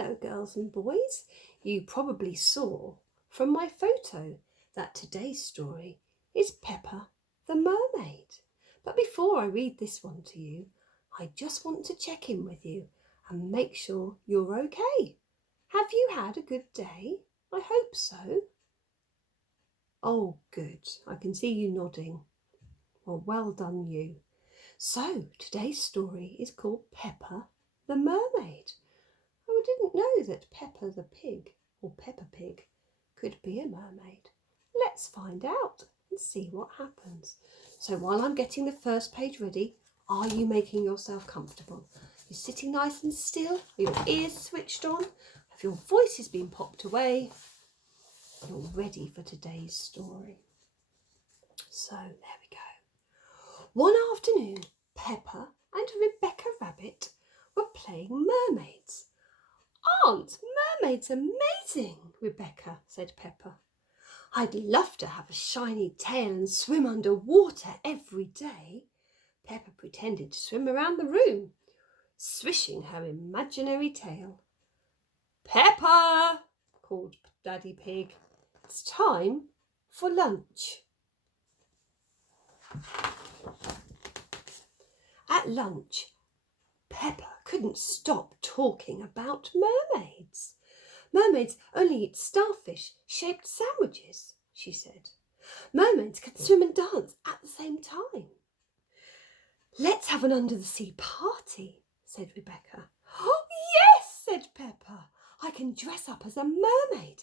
Hello girls and boys. You probably saw from my photo that today's story is Peppa the Mermaid. But before I read this one to you, I just want to check in with you and make sure you're okay. Have you had a good day? I hope so. Oh, good. I can see you nodding. Well done you. So today's story is called Peppa the Mermaid. Oh, I didn't know that Peppa the pig, or Peppa Pig, could be a mermaid. Let's find out and see what happens. So while I'm getting the first page ready, are you making yourself comfortable? You're sitting nice and still? Are your ears switched on? Have your voices been popped away? You're ready for today's story. So there we go. One afternoon, Peppa and Rebecca Rabbit were playing mermaids. Aunt, mermaids are amazing, Rebecca, said Peppa. I'd love to have a shiny tail and swim under water every day. Peppa pretended to swim around the room, swishing her imaginary tail. Peppa, called Daddy Pig, it's time for lunch. At lunch, Peppa couldn't stop talking about mermaids. Mermaids only eat starfish-shaped sandwiches, she said. Mermaids can swim and dance at the same time. Let's have an under-the-sea party, said Rebecca. Oh, yes, said Peppa. I can dress up as a mermaid.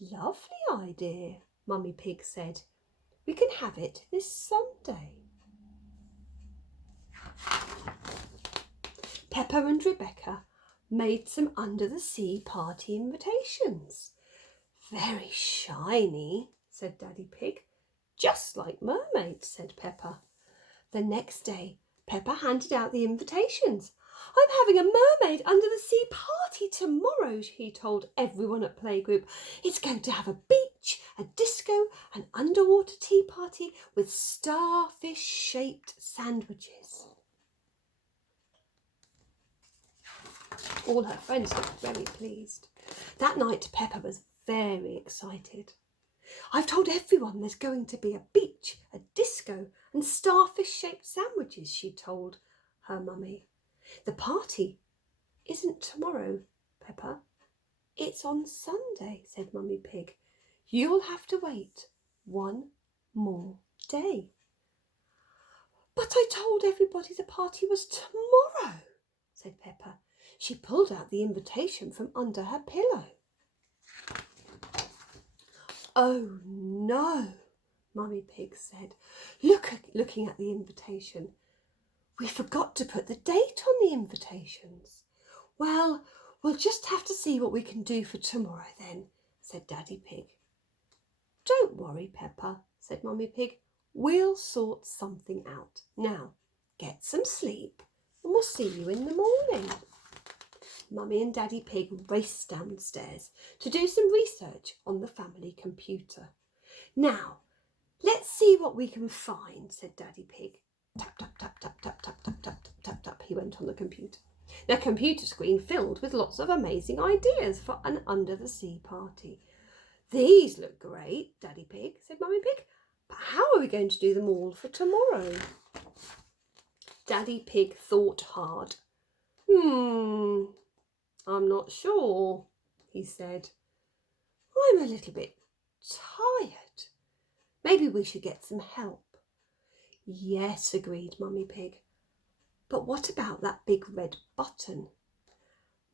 Lovely idea, Mummy Pig said. We can have it this Sunday. Peppa and Rebecca made some under-the-sea party invitations. Very shiny, said Daddy Pig. Just like mermaids, said Peppa. The next day, Peppa handed out the invitations. I'm having a mermaid under-the-sea party tomorrow, he told everyone at playgroup. It's going to have a beach, a disco, an underwater tea party with starfish-shaped sandwiches. All her friends looked very pleased. That night, Peppa was very excited. I've told everyone there's going to be a beach, a disco and starfish-shaped sandwiches, she told her mummy. The party isn't tomorrow, Peppa. It's on Sunday, said Mummy Pig. You'll have to wait one more day. But I told everybody the party was tomorrow, said Peppa. She pulled out the invitation from under her pillow. Oh no, Mummy Pig said, looking at the invitation. We forgot to put the date on the invitations. Well, we'll just have to see what we can do for tomorrow then, said Daddy Pig. Don't worry, Peppa, said Mummy Pig. We'll sort something out. Now, get some sleep and we'll see you in the morning. Mummy and Daddy Pig raced downstairs to do some research on the family computer. Now, let's see what we can find, said Daddy Pig. Tap, tap, tap, tap, tap, tap, tap, tap, tap, tap, tap, he went on the computer. The computer screen filled with lots of amazing ideas for an under-the-sea party. These look great, Daddy Pig, said Mummy Pig. But how are we going to do them all for tomorrow? Daddy Pig thought hard. I'm not sure, he said. I'm a little bit tired. Maybe we should get some help. Yes, agreed Mummy Pig. But what about that big red button?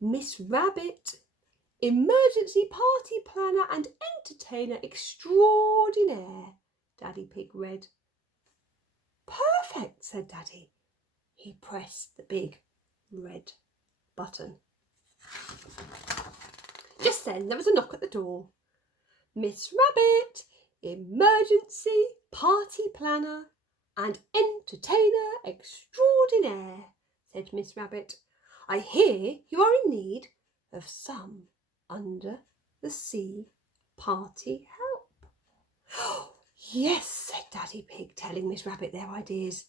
Miss Rabbit, emergency party planner and entertainer extraordinaire, Daddy Pig read. Perfect, said Daddy. He pressed the big red button. Just then there was a knock at the door. Miss Rabbit, emergency party planner and entertainer extraordinaire, said Miss Rabbit. I hear you are in need of some under-the-sea party help. Yes, said Daddy Pig, telling Miss Rabbit their ideas.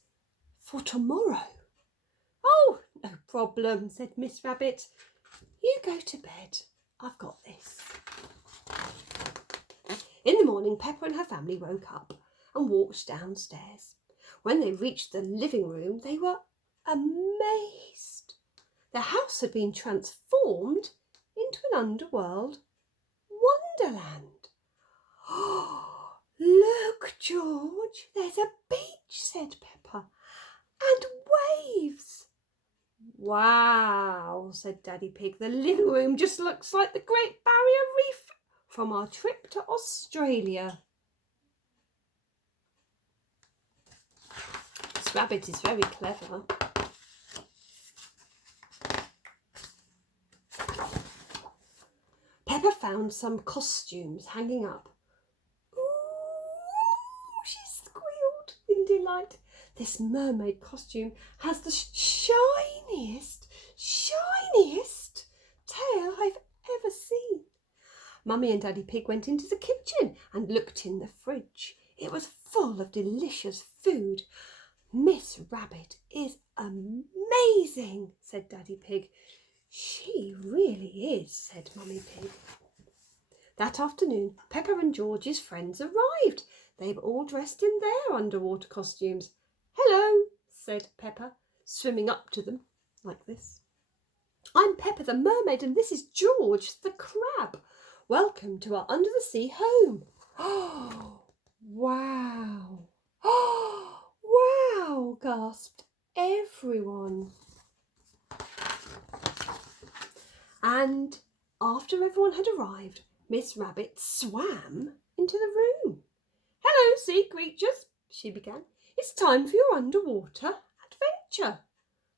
For tomorrow. Oh, no problem, said Miss Rabbit. You go to bed. I've got this. In the morning, Peppa and her family woke up and walked downstairs. When they reached the living room, they were amazed. The house had been transformed into an underworld wonderland. Oh, look, George, there's a beach, said Peppa, and waves. Wow, said Daddy Pig, the living room just looks like the Great Barrier Reef from our trip to Australia. This rabbit is very clever. Peppa found some costumes hanging up. Ooh, she squealed in delight. This mermaid costume has the shiniest tail I've ever seen. Mummy and Daddy Pig went into the kitchen and looked in the fridge. It was full of delicious food. Miss Rabbit is amazing, said Daddy Pig. She really is, said Mummy Pig. That afternoon, Peppa and George's friends arrived. They were all dressed in their underwater costumes. Hello, said Peppa, swimming up to them like this. I'm Peppa the Mermaid and this is George the Crab. Welcome to our under-the-sea home. Oh, wow. Oh, wow, gasped everyone. And after everyone had arrived, Miss Rabbit swam into the room. Hello, sea creatures, she began. It's time for your underwater adventure.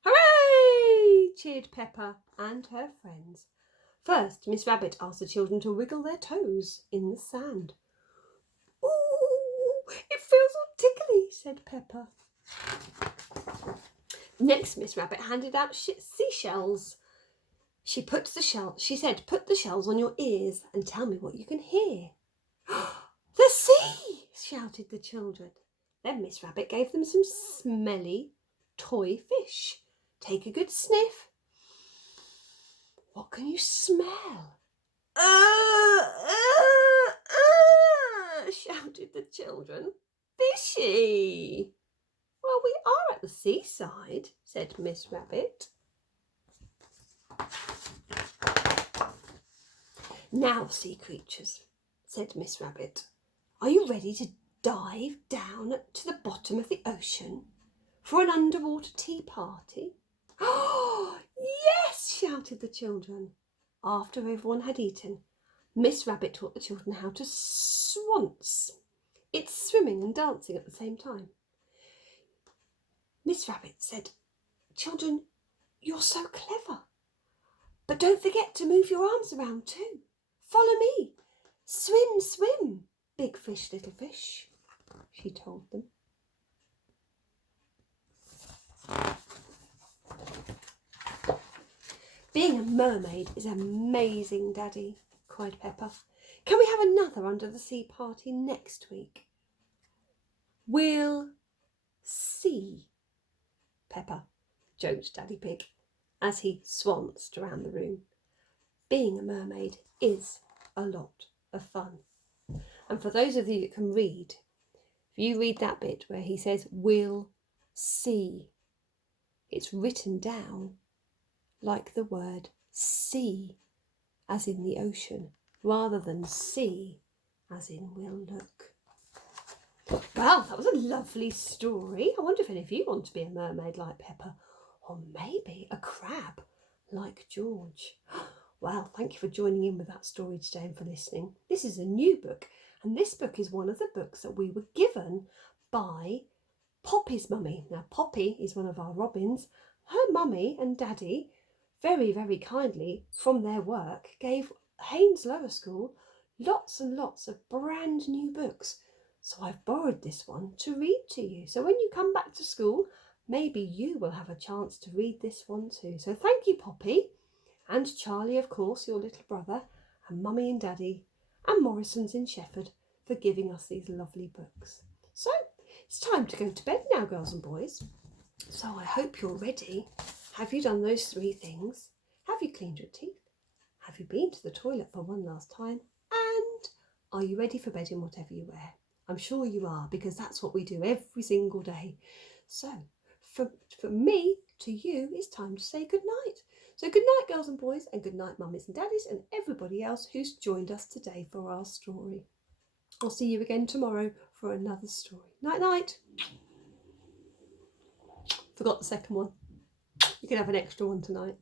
Hooray! Cheered Peppa and her friends. First, Miss Rabbit asked the children to wiggle their toes in the sand. Ooh, it feels all tickly, said Peppa. Next, Miss Rabbit handed out seashells. She said, put the shells on your ears and tell me what you can hear. The sea, shouted the children. Then Miss Rabbit gave them some smelly toy fish. Take a good sniff. What can you smell? Shouted the children. Fishy. Well, we are at the seaside, said Miss Rabbit. Now, sea creatures, said Miss Rabbit, are you ready to dive down to the bottom of the ocean for an underwater tea party? Oh, yes, shouted the children. After everyone had eaten, Miss Rabbit taught the children how to swance. It's swimming and dancing at the same time. Miss Rabbit said, children, you're so clever. But don't forget to move your arms around too. Follow me. Swim, swim, big fish, little fish, she told them. Being a mermaid is amazing, Daddy, cried Peppa. Can we have another under the sea party next week? We'll see, Peppa, joked Daddy Pig as he swanced around the room. Being a mermaid is a lot of fun. And for those of you that can read, if you read that bit where he says, we'll see, it's written down like the word sea, as in the ocean, rather than see, as in we'll look. Well, that was a lovely story. I wonder if any of you want to be a mermaid like Peppa, or maybe a crab like George. Well, thank you for joining in with that story today and for listening. This is a new book, and this book is one of the books that we were given by Poppy's mummy. Now, Poppy is one of our robins. Her mummy and daddy, very, very kindly, from their work, gave Haynes Lower School lots and lots of brand new books. So I've borrowed this one to read to you. So when you come back to school, maybe you will have a chance to read this one too. So thank you, Poppy. And Charlie, of course, your little brother, and Mummy and Daddy, and Morrison's in Shefford for giving us these lovely books. So it's time to go to bed now, girls and boys. So I hope you're ready. Have you done those 3 things? Have you cleaned your teeth? have you been to the toilet for one last time? And are you ready for bed in whatever you wear? I'm sure you are, because that's what we do every single day. So from me to you, it's time to say good night. So good night, girls and boys, and good night, mummies and daddies, and everybody else who's joined us today for our story. I'll see you again tomorrow for another story. Night, night. Forgot the second one. You can have an extra one tonight.